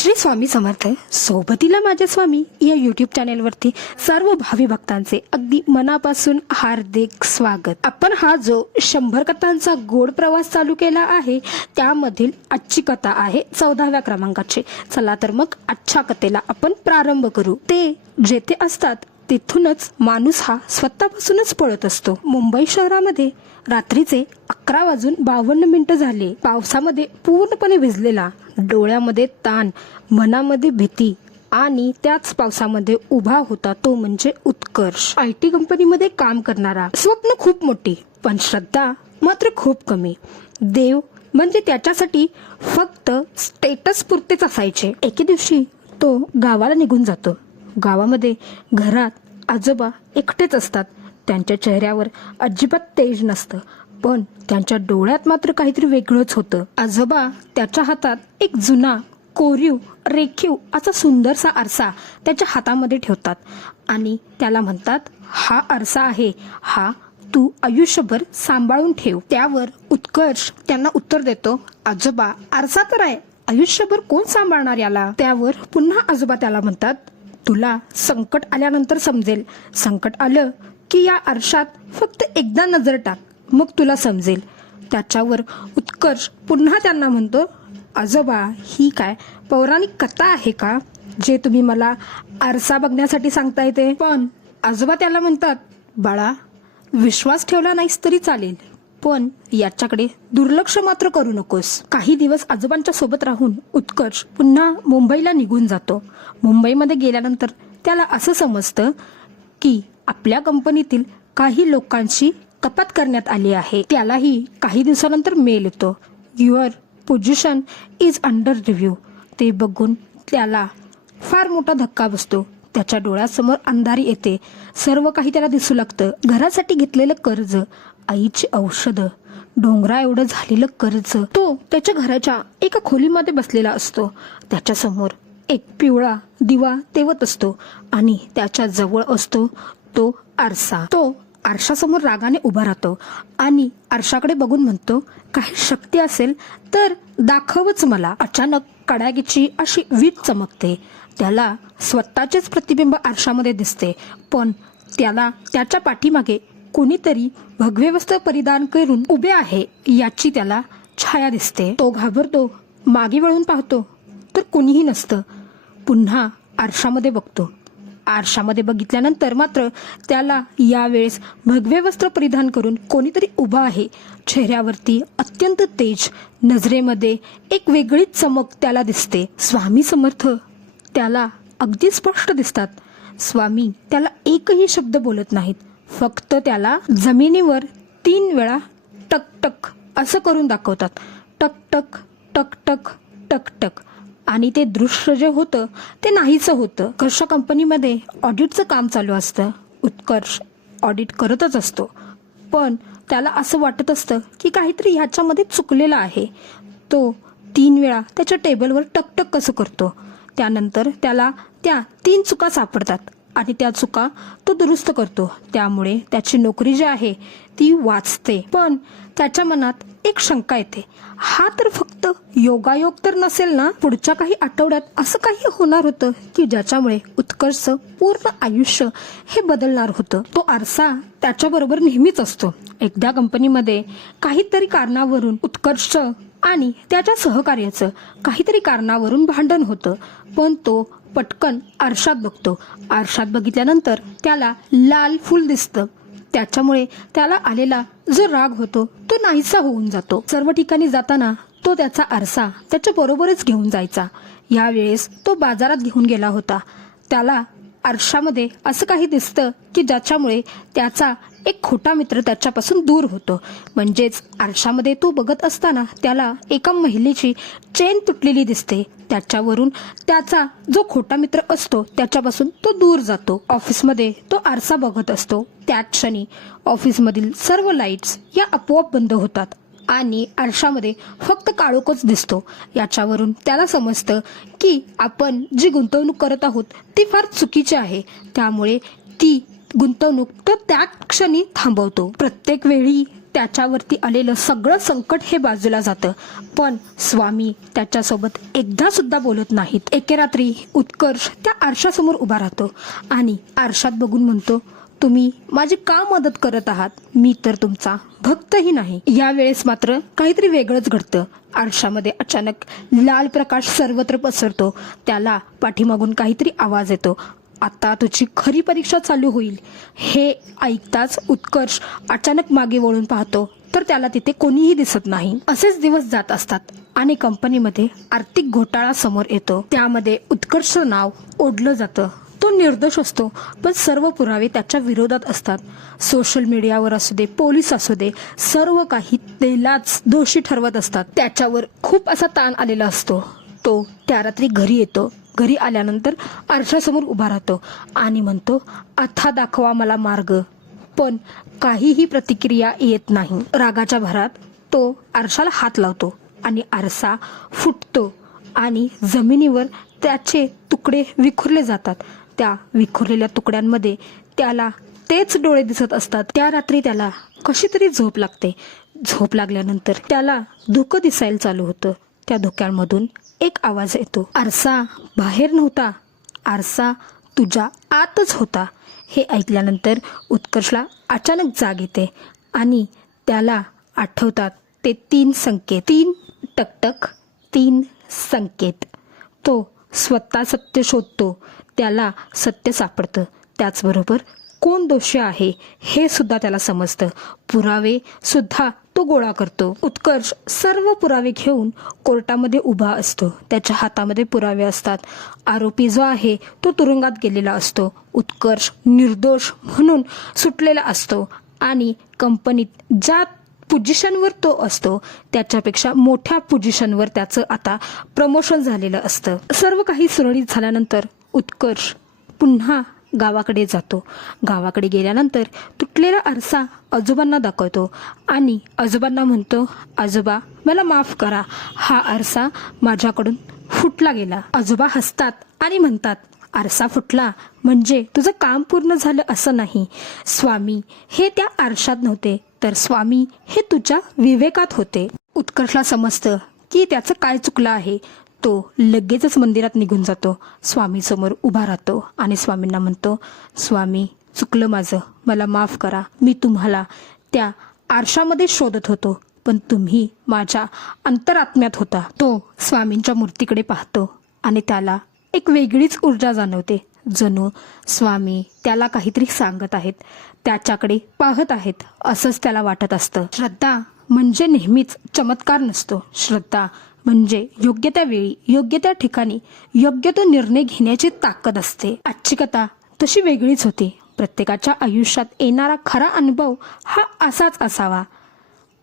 श्री स्वामी समर्थ. सोबतीला माझ्या स्वामी या यूट्यूब चॅनेलवरती सर्व भावी भक्तांचे अगदी मनापासून हार्दिक स्वागत. आपण हा जो 100 कथांचा गोड प्रवास चालू केला आहे त्यामधील आजची कथा आहे 14व्या क्रमांकाची. चला तर मग आजच्या कथेला आपण प्रारंभ करू. ते जेथे असतात तिथूनच माणूस हा स्वतःपासूनच पळत असतो. मुंबई शहरामध्ये रात्रीचे 11:52 झाले. पावसामध्ये पूर्णपणे भिजलेला, डोळ्यामध्ये ताण, मनामध्ये भीती आणि त्याच पावसामध्ये उभा होता तो म्हणजे उत्कर्ष. IT कंपनीमध्ये काम करणारा. स्वप्न खूप मोठी पण श्रद्धा मात्र खूप कमी. देव म्हणजे त्याच्यासाठी फक्त स्टेटस पुरतेच असायचे. एके दिवशी तो गावाला निघून जातो. गावामध्ये घरात आजोबा एकटेच असतात. त्यांच्या चेहऱ्यावर अजिबात तेज नसतं पण त्यांच्या डोळ्यात मात्र काहीतरी वेगळंच होतं. आजोबा त्याच्या हातात एक जुना कोरीव रेखीव असा सुंदरसा आरसा त्याच्या हातामध्ये ठेवतात आणि त्याला म्हणतात, हा आरसा आहे, हा तू आयुष्यभर सांभाळून ठेव. त्यावर उत्कर्ष त्यांना उत्तर देतो, आजोबा आरसा तर आहे, आयुष्यभर कोण सांभाळणार याला. त्यावर पुन्हा आजोबा त्याला म्हणतात, तुला संकट आल्यानंतर समजेल. संकट आलं की या आरशात फक्त एकदा नजर टाक, मग तुला समजेल. त्याच्यावर उत्कर्ष पुन्हा त्यांना म्हणतो, आजोबा ही काय पौराणिक कथा आहे का जे तुम्ही मला आरसा बघण्यासाठी सांगता येते. पण आजोबा त्याला म्हणतात, बाळा विश्वास ठेवला नाहीस तरी चालेल पण याच्याकडे दुर्लक्ष मात्र करू नकोस. काही दिवस आजोबांच्या सोबत राहून उत्कर्ष पुन्हा मुंबईला निघून जातो. मुंबईमध्ये गेल्यानंतर त्याला असं समजतं की आपल्या कंपनीतील काही लोकांची कपात करण्यात आली आहे. त्यालाही काही दिवसानंतर मेल येतो, your position is under review. ते बघून त्याला फार मोठा धक्का बसतो. त्याच्या डोळ्यासमोर अंधारी येते. सर्व काही त्याला दिसू लागतं. घरासाठी घेतलेलं कर्ज, आईची औषधं, डोंगरा एवढं झालेलं कर्ज. तो त्याच्या घराच्या एका खोलीमध्ये बसलेला असतो. त्याच्या समोर एक पिवळा दिवा तेवत असतो आणि त्याच्या जवळ असतो तो आरसा. तो आरशासमोर रागाने उभा राहतो आणि आरशाकडे बघून म्हणतो, काही शक्ती असेल तर दाखवच मला. अचानक कडाकीची अशी वीज चमकते. त्याला स्वतःचेच प्रतिबिंब आरशामध्ये दिसते पण त्याला त्याच्या पाठीमागे कोणीतरी भगवे वस्त्र परिधान करून उभे आहे याची त्याला छाया दिसते. तो घाबरतो. मागे वळून पाहतो तर कुणीही नसतं. पुन्हा आरशामध्ये बघतो. आरशामध्ये बघितल्यानंतर मात्र त्याला यावेळेस भगवे वस्त्र परिधान करून कोणीतरी उभा आहे. चेहऱ्यावरती अत्यंत तेज, नजरेमध्ये एक वेगळीच चमक त्याला दिसते. स्वामी समर्थ त्याला अगदी स्पष्ट दिसतात. स्वामी त्याला एकही शब्द बोलत नाहीत, फक्त त्याला जमिनीवर 3 वेळा टक टक असं करून दाखवतात. टक टक टक टक टक टक. आणि ते दृश्य जे होतं ते नाहीसं होतं. उत्कर्ष कंपनीमध्ये ऑडिटचं काम चालू असतं. उत्कर्ष ऑडिट करतच असतो पण त्याला असं वाटत असतं की काहीतरी ह्याच्यामध्ये चुकलेलं आहे. तो 3 वेळा त्याच्या टेबलवर टकटक कसं करतो. त्यानंतर त्याला त्या 3 चुका सापडतात आणि त्या चुका तो दुरुस्त करतो. त्यामुळे त्याची नोकरी जी आहे ती वाचते. पण त्याच्या मनात एक शंका येते, हा तर फक्त योगायोग तर नसेल ना. पुढच्या काही आठवड्यात असं काही होणार होतं की ज्याच्यामुळे उत्कर्षचं पूर्ण आयुष्य हे बदलणार होतं. तो आरसा त्याच्याबरोबर नेहमीच असतो. एकदा कंपनीमध्ये काहीतरी कारणावरून उत्कर्ष आणि त्याच्या सहकार्याचं काहीतरी कारणावरून भांडण होतं पण तो पटकन आरशात बघतो. आरशात बघितल्यानंतर त्याला लाल फूल दिसतं. त्याच्यामुळे त्याला आलेला जो राग होतो तो नाहीसा होऊन जातो. सर्व ठिकाणी जाताना तो त्याचा आरसा त्याच्या बरोबरच घेऊन जायचा. यावेळेस तो बाजारात घेऊन गेला होता. त्याला आरशामध्ये असं काही दिसतं की ज्याच्यामुळे त्याचा एक खोटा मित्र त्याच्यापासून दूर होतो. म्हणजेच आरशामध्ये तो बघत असताना त्याला एका महिलेची चेन तुटलेली दिसते. त्याच्यावरून त्याचा जो खोटा मित्र असतो त्याच्यापासून तो दूर जातो. ऑफिसमध्ये तो आरसा बघत असतो. त्याच क्षणी ऑफिसमधील सर्व लाईट्स या आपोआप बंद होतात आणि आरशामध्ये फक्त काळोखच दिसतो. याच्यावरून त्याला समजतं की आपण जी गुंतवणूक करत आहोत ती फार चुकीची आहे. त्यामुळे ती गुंतवणूक तो त्या क्षणी थांबवतो. प्रत्येक वेळी त्याच्यावरती आलेलं सगळं संकट हे बाजूला जातं. पण स्वामी त्याच्यासोबत एकदा सुद्धा बोलत नाहीत. एके रात्री उत्कर्ष त्या आरशासमोर उभा राहतो आणि आरशात बघून म्हणतो, तुम्ही माझी का मदत करत आहात? मी तर तुमचा भक्तही नाही. यावेळेस मात्र काहीतरी वेगळंच घडतं. आरशामध्ये अचानक लाल प्रकाश सर्वत्र पसरतो. त्याला पाठीमागून काहीतरी आवाज येतो. आता तुझी खरी परीक्षा चालू होईल. हे ऐकताच उत्कर्ष अचानक मागे वळून पाहतो तर त्याला तिथे कोणीही दिसत नाही. असेच दिवस जात असतात आणि कंपनीमध्ये आर्थिक घोटाळा समोर येतो. त्यामध्ये उत्कर्षचं नाव ओढलं जातं. तो निर्दोष असतो, पण सर्व पुरावे त्याच्या विरोधात असतात. सोशल मीडियावर असू दे, पोलीस असू दे, सर्व काही त्यालाच दोषी ठरवत असतात. त्याच्यावर खूप असा ताण आलेला असतो. तो त्या रात्री घरी येतो. घरी आल्यानंतर आरशासमोर उभा राहतो आणि म्हणतो, आता दाखवा मला मार्ग. पण काहीही प्रतिक्रिया येत नाही. रागाच्या भरात तो आरशाला हात लावतो आणि आरसा फुटतो आणि जमिनीवर त्याचे तुकडे विखुरले जातात. त्या विखुरलेल्या तुकड्यांमध्ये त्याला तेच डोळे दिसत असतात. त्या रात्री त्याला कशी तरी झोप लागते. झोप लागल्यानंतर त्याला धुकं दिसायला चालू होतं. त्या धुक्यांमधून एक आवाज येतो, आरसा बाहेर नव्हता, आरसा तुझ्या आतच होता. हे ऐकल्यानंतर उत्कर्षला अचानक जाग येते आणि त्याला आठवतात ते 3 संकेत. 3 टकटक 3 संकेत. तो स्वतः सत्य शोधतो. त्याला सत्य सापडतं. त्याचबरोबर कोण दोषी आहे हे सुद्धा त्याला समजतं. पुरावे सुद्धा तो गोळा करतो. उत्कर्ष सर्व पुरावे घेऊन कोर्टामध्ये उभा असतो. त्याच्या हातामध्ये पुरावे असतात. आरोपी जो आहे तो तुरुंगात गेलेला असतो. उत्कर्ष निर्दोष म्हणून सुटलेला असतो आणि कंपनीत ज्या पोझिशनवर तो असतो त्याच्यापेक्षा मोठ्या पोझिशनवर त्याचं आता प्रमोशन झालेलं असतं. सर्व काही सुरळीत झाल्यानंतर उत्कर्ष पुन्हा गावाकडे जातो. गावाकडे गेल्यानंतर तुटलेला आरसा आजोबांना दाखवतो आणि आजोबांना म्हणतो, आजोबा मला माफ करा, हा आरसा माझ्याकडून फुटला गेला. आजोबा हसतात आणि म्हणतात, आरसा फुटला म्हणजे तुझं काम पूर्ण झालं असं नाही. स्वामी हे त्या आरशात नव्हते, तर स्वामी हे तुझ्या विवेकात होते. उत्कर्षला समजतं की त्याचं काय चुकलं आहे. तो लगेचच मंदिरात निघून जातो. स्वामी समोर उभा राहतो आणि स्वामींना म्हणतो, स्वामी चुकलं माझं, मला माफ करा. मी तुम्हाला त्या आरशामध्ये शोधत होतो, पण तुम्ही माझ्या अंतरात्म्यात होता. तो स्वामींच्या मूर्तीकडे पाहतो आणि त्याला एक वेगळीच ऊर्जा जाणवते. जणू स्वामी त्याला काहीतरी सांगत आहेत, त्याच्याकडे पाहत आहेत असंच त्याला वाटत असतं. श्रद्धा म्हणजे नेहमीच चमत्कार नसतो. श्रद्धा म्हणजे योग्य त्या वेळी, योग्य त्या ठिकाणी योग्य तो निर्णय घेण्याची ताकद असते. आजची कथा तशी वेगळीच होती. प्रत्येकाच्या आयुष्यात येणारा खरा अनुभव हा असाच असावा.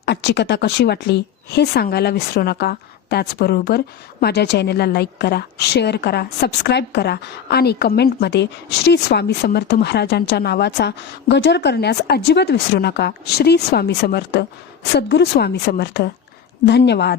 आजची कथा कशी वाटली हे सांगायला विसरू नका. त्याचबरोबर माझ्या चॅनलला लाईक करा, शेअर करा, सबस्क्राईब करा आणि कमेंटमध्ये श्री स्वामी समर्थ महाराजांच्या नावाचा गजर करण्यास अजिबात विसरू नका. श्री स्वामी समर्थ, सद्गुरू स्वामी समर्थ. धन्यवाद.